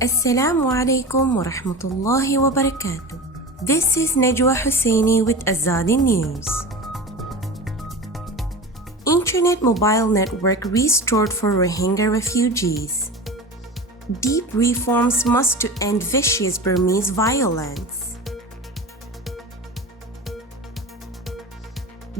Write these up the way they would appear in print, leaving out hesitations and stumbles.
Assalamu alaikum wa rahmatullahi wa barakatuh. This is Najwa Husseini with Azadi News. Internet mobile network restored for Rohingya refugees. Deep reforms must to end vicious Burmese violence.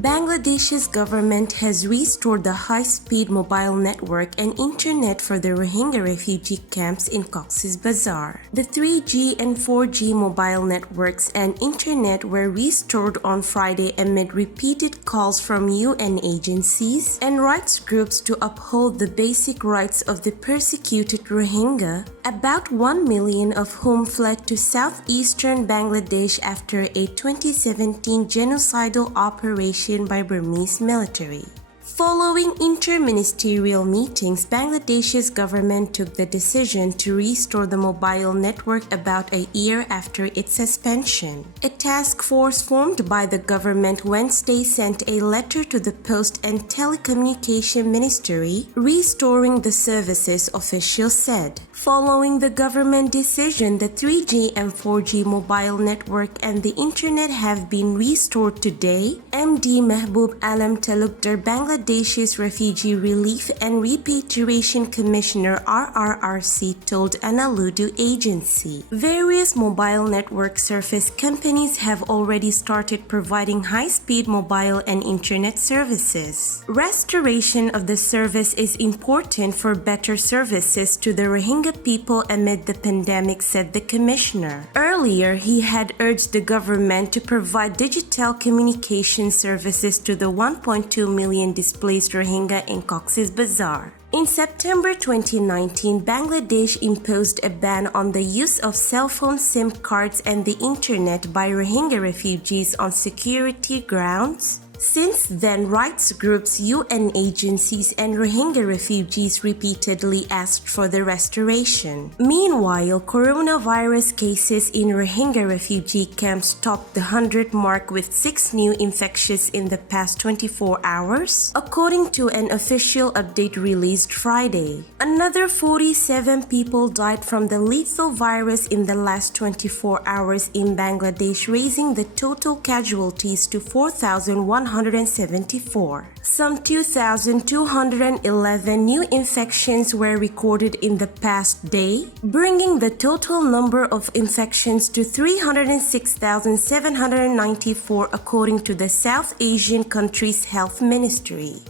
Bangladesh's government has restored the high-speed mobile network and internet for the Rohingya refugee camps in Cox's Bazar. The 3G and 4G mobile networks and internet were restored on Friday amid repeated calls from UN agencies and rights groups to uphold the basic rights of the persecuted Rohingya, about 1 million of whom fled to southeastern Bangladesh after a 2017 genocidal operation by Burmese military. Following interministerial meetings, Bangladesh's government took the decision to restore the mobile network about a year after its suspension. A task force formed by the government Wednesday sent a letter to the Post and Telecommunication Ministry restoring the services, officials said. Following the government decision, the 3G and 4G mobile network and the internet have been restored today, MD Mehboob Alam Talukdar, Bangladesh's Refugee Relief and Repatriation Commissioner RRRC, told Analudu agency. Various mobile network service companies have already started providing high-speed mobile and internet services. Restoration of the service is important for better services to the Rohingya people amid the pandemic, said the commissioner. Earlier, he had urged the government to provide digital communication services to the 1.2 million displaced Rohingya in Cox's Bazar. In September 2019, Bangladesh imposed a ban on the use of cell phone SIM cards and the internet by Rohingya refugees on security grounds. Since then, rights groups, UN agencies, and Rohingya refugees repeatedly asked for the restoration. Meanwhile, coronavirus cases in Rohingya refugee camps topped the 100 mark with 6 new infections in the past 24 hours, according to an official update released Friday. Another 47 people died from the lethal virus in the last 24 hours in Bangladesh, raising the total casualties to 4,174. Some 2,211 new infections were recorded in the past day, bringing the total number of infections to 306,794 according to the South Asian country's health ministry.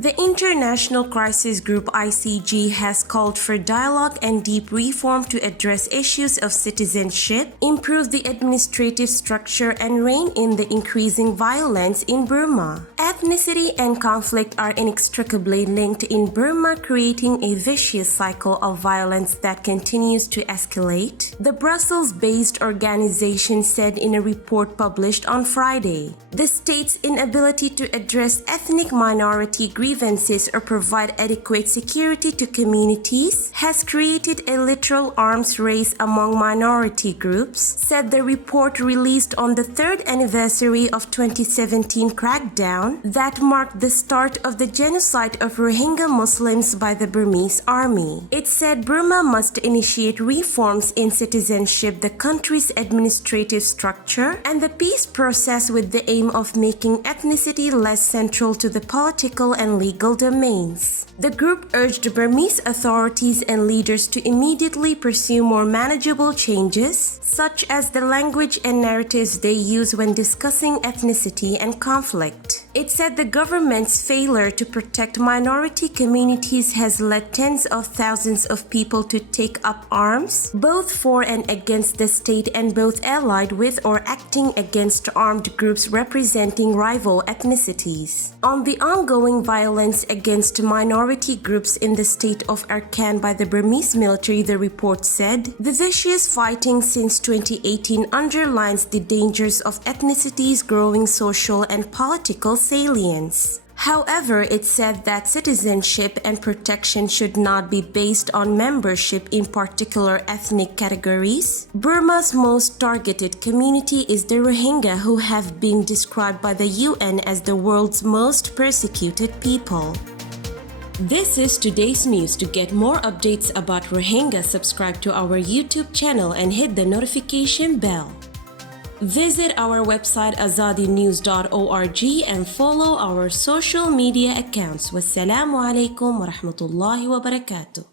The International Crisis Group ICG has called for dialogue and deep reform to address issues of citizenship, improve the administrative structure, and rein in the increasing violence in Burma. Ethnicity and conflict are inextricably linked in Burma, creating a vicious cycle of violence that continues to escalate, the Brussels-based organization said in a report published on Friday. The state's inability to address ethnic minority grievances or provide adequate security to communities has created a literal arms race among minority groups, said the report released on the 3rd anniversary of 2017 crackdown that marked the start of the genocide of Rohingya Muslims by the Burmese army. It said Burma must initiate reforms in citizenship, the country's administrative structure, and the peace process with the aim of making ethnicity less central to the political and legal domains. The group urged Burmese authorities and leaders to immediately pursue more manageable changes, such as the language and narratives they use when discussing ethnicity and conflict. It said the government's failure to protect minority communities has led tens of thousands of people to take up arms, both for and against the state and both allied with or acting against armed groups representing rival ethnicities. On the ongoing violence against minority groups in the state of Arakan by the Burmese military, the report said, the vicious fighting since 2018 underlines the dangers of ethnicity's growing social and political salience. However, it said that citizenship and protection should not be based on membership in particular ethnic categories. Burma's most targeted community is the Rohingya, who have been described by the UN as the world's most persecuted people. This is today's news. To get more updates about Rohingya, subscribe to our YouTube channel and hit the notification bell. Visit our website azadinews.org and follow our social media accounts. Wassalamu alaikum wa rahmatullahi wa barakatuh.